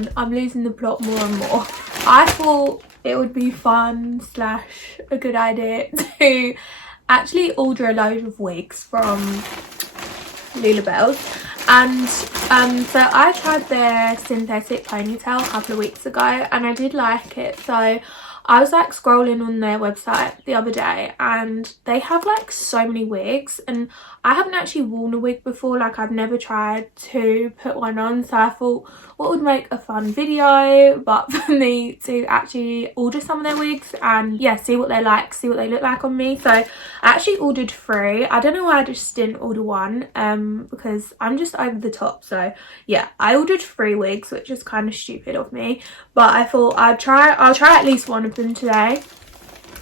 on, I'm losing the plot more and more. I thought it would be fun slash a good idea to actually order a load of wigs from Lullabellz. And so I tried their synthetic ponytail a couple of weeks ago and I did like it. So I was like scrolling on their website the other day and they have like so many wigs, and I haven't actually worn a wig before. Like, I've never tried to put one on, so I thought what would make a fun video but for me to actually order some of their wigs and yeah, see what they're like, see what they look like on me. So I actually ordered 3. I don't know why I just didn't order 1 because I'm just over the top. So yeah, I ordered 3 wigs, which is kind of stupid of me, but I thought I'll try at least one of them today,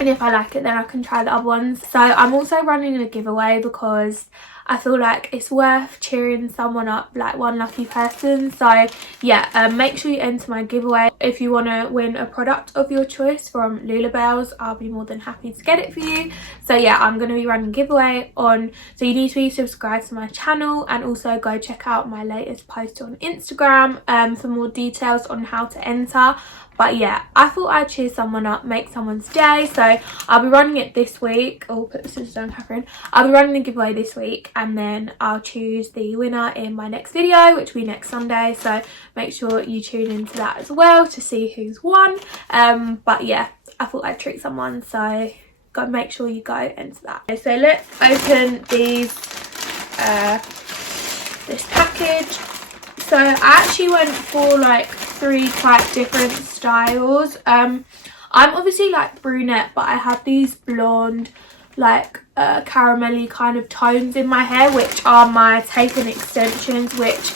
and if I like it then I can try the other ones. So I'm also running a giveaway because I feel like it's worth cheering someone up, like one lucky person. So yeah, make sure you enter my giveaway. If you want to win a product of your choice from Lullabellz, I'll be more than happy to get it for you. So yeah, I'm going to be running a giveaway on, so you need to be subscribed to my channel and also go check out my latest post on Instagram for more details on how to enter. But yeah, I thought I'd cheer someone up, make someone's day. So I'll be running it this week. Oh, put the scissors down, Catherine. I'll be running the giveaway this week and then I'll choose the winner in my next video, which will be next Sunday. So make sure you tune into that as well to see who's won. But yeah, I thought I'd treat someone, so make sure you go into that. Okay, so let's open these, this package. So I actually went for like 3 quite different styles. I'm obviously like brunette, but I have these blonde, like caramelly kind of tones in my hair, which are my taken extensions, which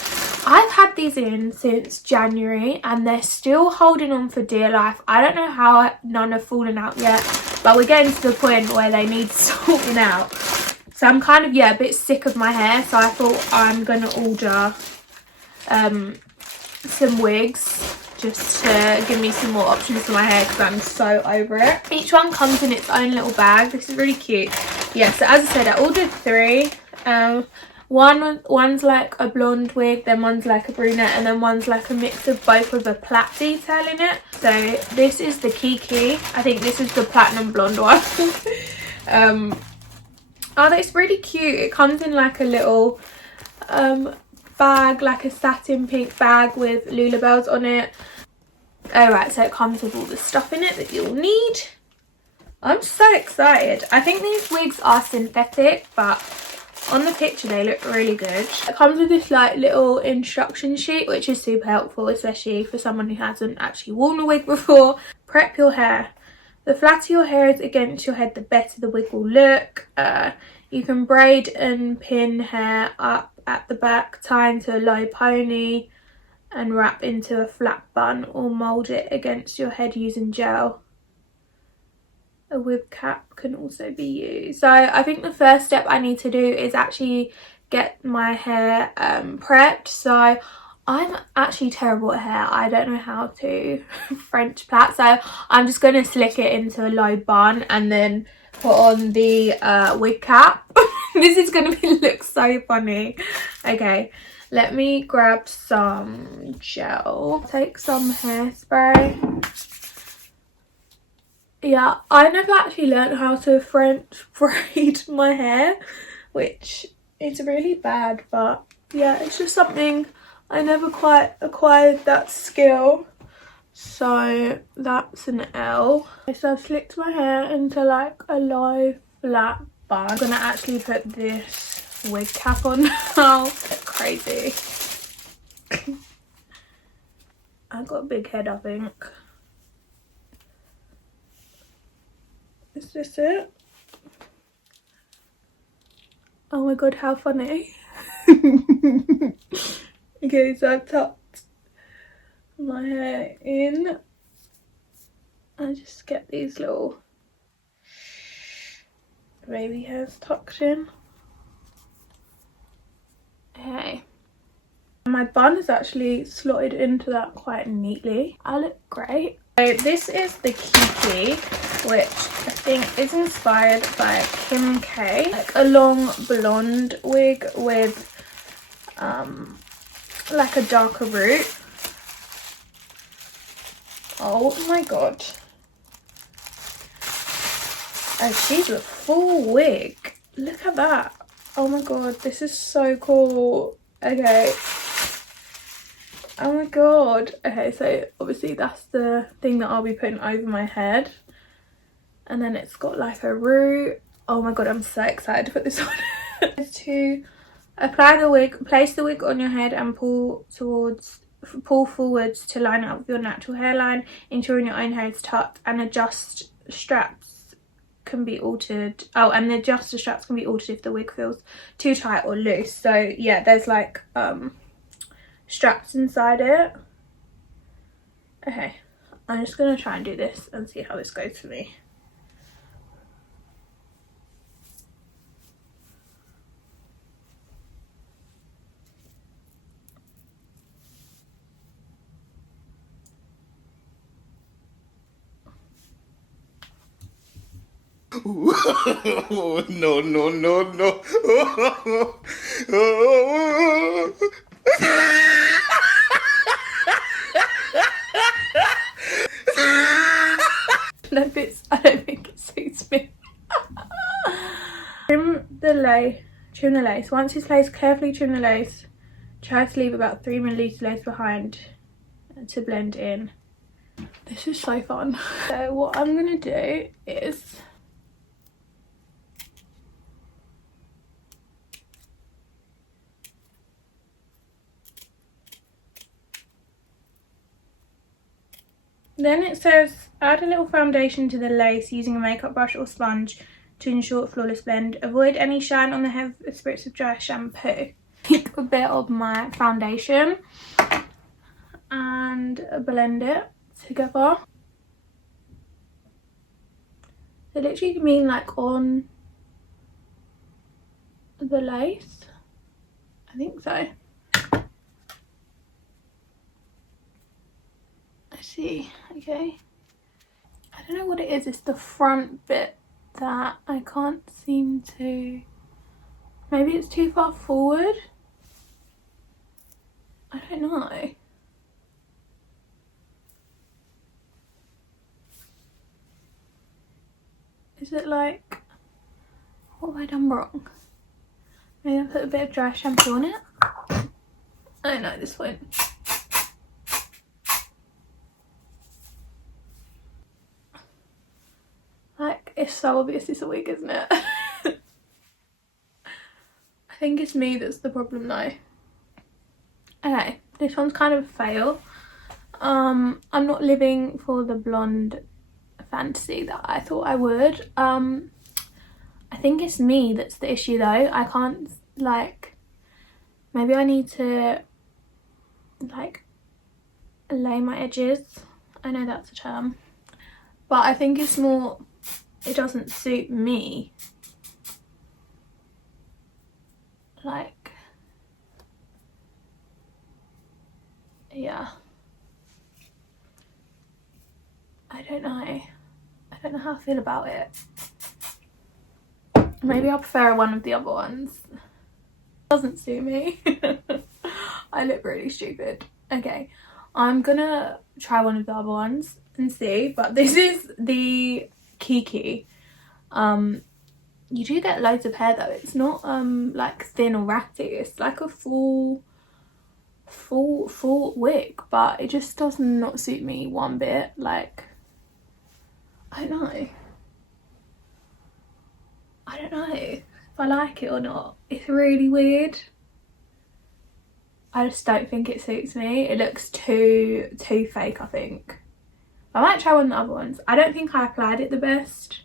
I've had these in since January and they're still holding on for dear life. I don't know how none have fallen out yet, but we're getting to the point where they need sorting out. So I'm kind of, yeah, a bit sick of my hair, so I thought I'm gonna order some wigs just to give me some more options for my hair because I'm so over it. Each one comes in its own little bag. This is really cute. Yeah, so as I said, I ordered 3. One's like a blonde wig, then one's like a brunette, and then one's like a mix of both with a plait detail in it. So this is the Kiki. I think this is the platinum blonde one. Oh, that's really cute. It comes in like a little bag, like a satin pink bag with Lullabellz on it. Alright, so it comes with all the stuff in it that you'll need. I'm so excited. I think these wigs are synthetic, but on the picture they look really good. It comes with this like little instruction sheet, which is super helpful, especially for someone who hasn't actually worn a wig before. Prep your hair. The flatter your hair is against your head, the better the wig will look. You can braid and pin hair up at the back, tie into a low pony and wrap into a flat bun, or mould it against your head using gel. A wig cap can also be used. So I think the first step I need to do is actually get my hair prepped. So I'm actually terrible at hair. I don't know how to French plait, so I'm just going to slick it into a low bun and then put on the wig cap. This is going to look so funny. Okay, let me grab some gel. Take some hairspray. Yeah, I never actually learned how to French braid my hair, which is really bad, but yeah, it's just something I never quite acquired that skill. So that's an L. So I've slicked my hair into like a low flat bun. I'm gonna actually put this wig cap on now. It's crazy. I've got a big head, I think. Is this it? Oh my god, how funny. Okay, so I've tucked my hair in. I just get these little baby hairs tucked in. Okay. My bun is actually slotted into that quite neatly. I look great. So this is the Kiki, which I think is inspired by Kim K. Like a long blonde wig with like a darker root. Oh my god. Oh, she's a full wig. Look at that. Oh my god, this is so cool. Okay. Oh my god. Okay, so obviously that's the thing that I'll be putting over my head. And then it's got like a root. Oh my god, I'm so excited to put this on. To apply the wig, place the wig on your head and pull forwards to line up with your natural hairline, ensuring your own hair is tucked, and adjust straps can be altered. Oh, and the adjuster straps can be altered if the wig feels too tight or loose. So yeah, there's like straps inside it. Okay, I'm just gonna try and do this and see how this goes for me. No, no, no, no. No bits, I don't think it suits me. Trim the lace. Once it's placed, carefully trim the lace. Try to leave about 3 milliliters lace behind to blend in. This is so fun. So what I'm gonna do is then it says add a little foundation to the lace using a makeup brush or sponge to ensure a flawless blend. Avoid any shine on the head with spritz of dry shampoo. Take a bit of my foundation and blend it together. So literally you mean like on the lace? I think so. I see, okay. I don't know what it is, it's the front bit that I can't seem to, maybe it's too far forward? I don't know. Is it like, what have I done wrong? Maybe I put a bit of dry shampoo on it? Oh no, this won't. Like, it's so obvious it's a wig, isn't it? I think it's me that's the problem though. Okay, this one's kind of a fail. I'm not living for the blonde fantasy that I thought I would. I think it's me that's the issue though. I can't, like, maybe I need to like lay my edges. I know that's a term, but I think it's more, it doesn't suit me. Like, yeah, I don't know. I don't know how I feel about it. Maybe I'll prefer one of the other ones. Doesn't suit me. I look really stupid. Okay, I'm gonna try one of the other ones and see, but this is the Kiki. You do get loads of hair though. It's not like thin or ratty. It's like a full wig, but it just does not suit me one bit. Like, I don't know. I don't know if I like it or not. It's really weird. I just don't think it suits me. It looks too fake, I think. I might try one of the other ones. I don't think I applied it the best.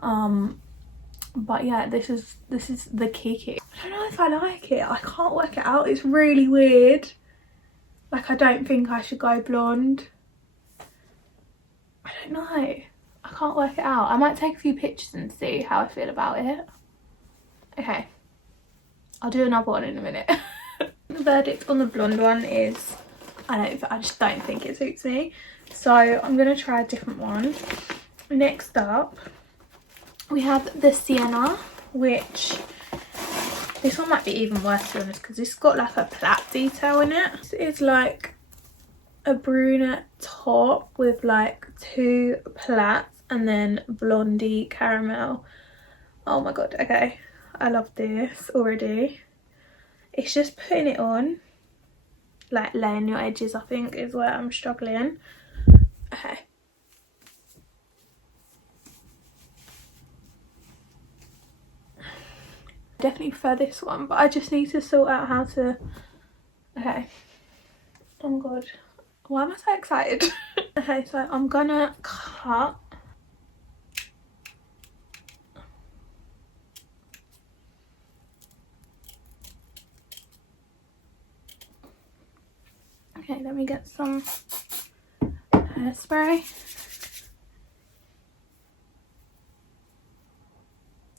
But yeah, this is the Kiki. I don't know if I like it. I can't work it out. It's really weird. Like, I don't think I should go blonde. I don't know. I can't work it out. I might take a few pictures and see how I feel about it. Okay, I'll do another one in a minute. The verdict on the blonde one is I just don't think it suits me, so I'm gonna try a different one. Next up we have the Sienna, which this one might be even worse to be honest, because it's got like a plait detail in it. It's like a brunette top with like 2 plaits and then blondie caramel. Oh my god, okay, I love this already. It's just putting it on, like laying your edges, I think, is where I'm struggling. Okay. Definitely prefer this one, but I just need to sort out how to... Okay. Oh my god, why am I so excited? Okay, so I'm gonna cut. Okay, let me get some hairspray.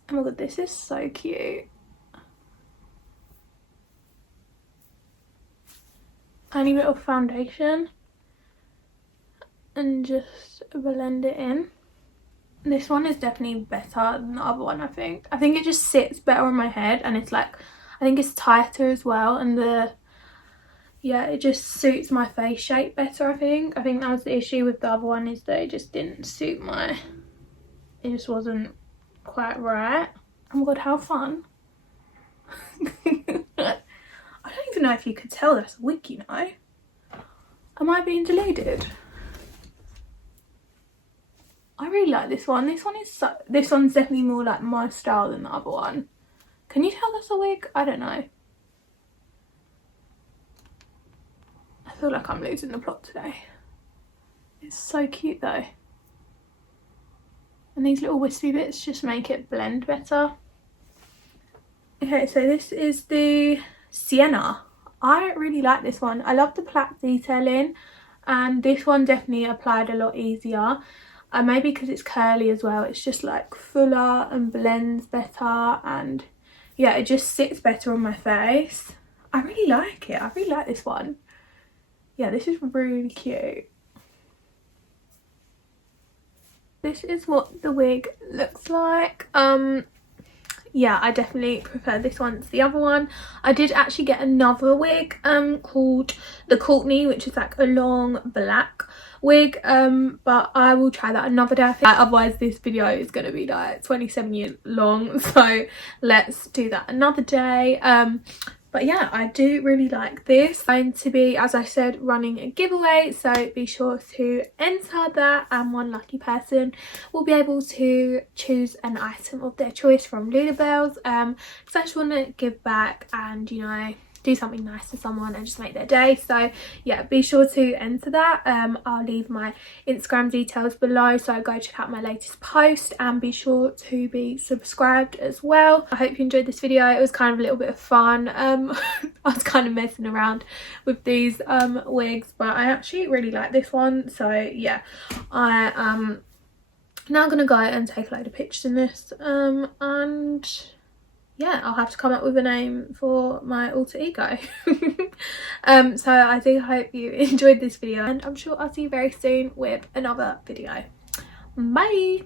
Oh my god, this is so cute. I need a little foundation and just blend it in. This one is definitely better than the other one, I think. I think it just sits better on my head, and it's like, I think it's tighter as well, and yeah, it just suits my face shape better, I think. I think that was the issue with the other one, is that it just didn't suit my... It just wasn't quite right. Oh my god, how fun. I don't even know if you could tell that's a wig, you know. Am I being deluded? I really like this one. This one's definitely more like my style than the other one. Can you tell that's a wig? I don't know. I feel like I'm losing the plot today. It's so cute though. And these little wispy bits just make it blend better. Okay, so this is the Sienna. I really like this one. I love the plait detailing, and this one definitely applied a lot easier. Maybe because it's curly as well, it's just like fuller and blends better, and yeah, it just sits better on my face. I really like it. I really like this one. Yeah, this is really cute. This is what the wig looks like. Yeah, I definitely prefer this one to the other one. I did actually get another wig called the Courtney, which is like a long black wig, but I will try that another day, I think. Otherwise this video is going to be like 27 years long, so let's do that another day. But yeah, I do really like this. I'm going to be, as I said, running a giveaway, so be sure to enter that, and one lucky person will be able to choose an item of their choice from Lullabellz, because I just want to give back and, you know, do something nice to someone and just make their day. So yeah, be sure to enter that. I'll leave my Instagram details below, so go check out my latest post, and be sure to be subscribed as well. I hope you enjoyed this video. It was kind of a little bit of fun. I was kind of messing around with these wigs, but I actually really like this one. So yeah, I am now gonna go and take a load of pictures in this, and yeah, I'll have to come up with a name for my alter ego. So I do hope you enjoyed this video, and I'm sure I'll see you very soon with another video. Bye.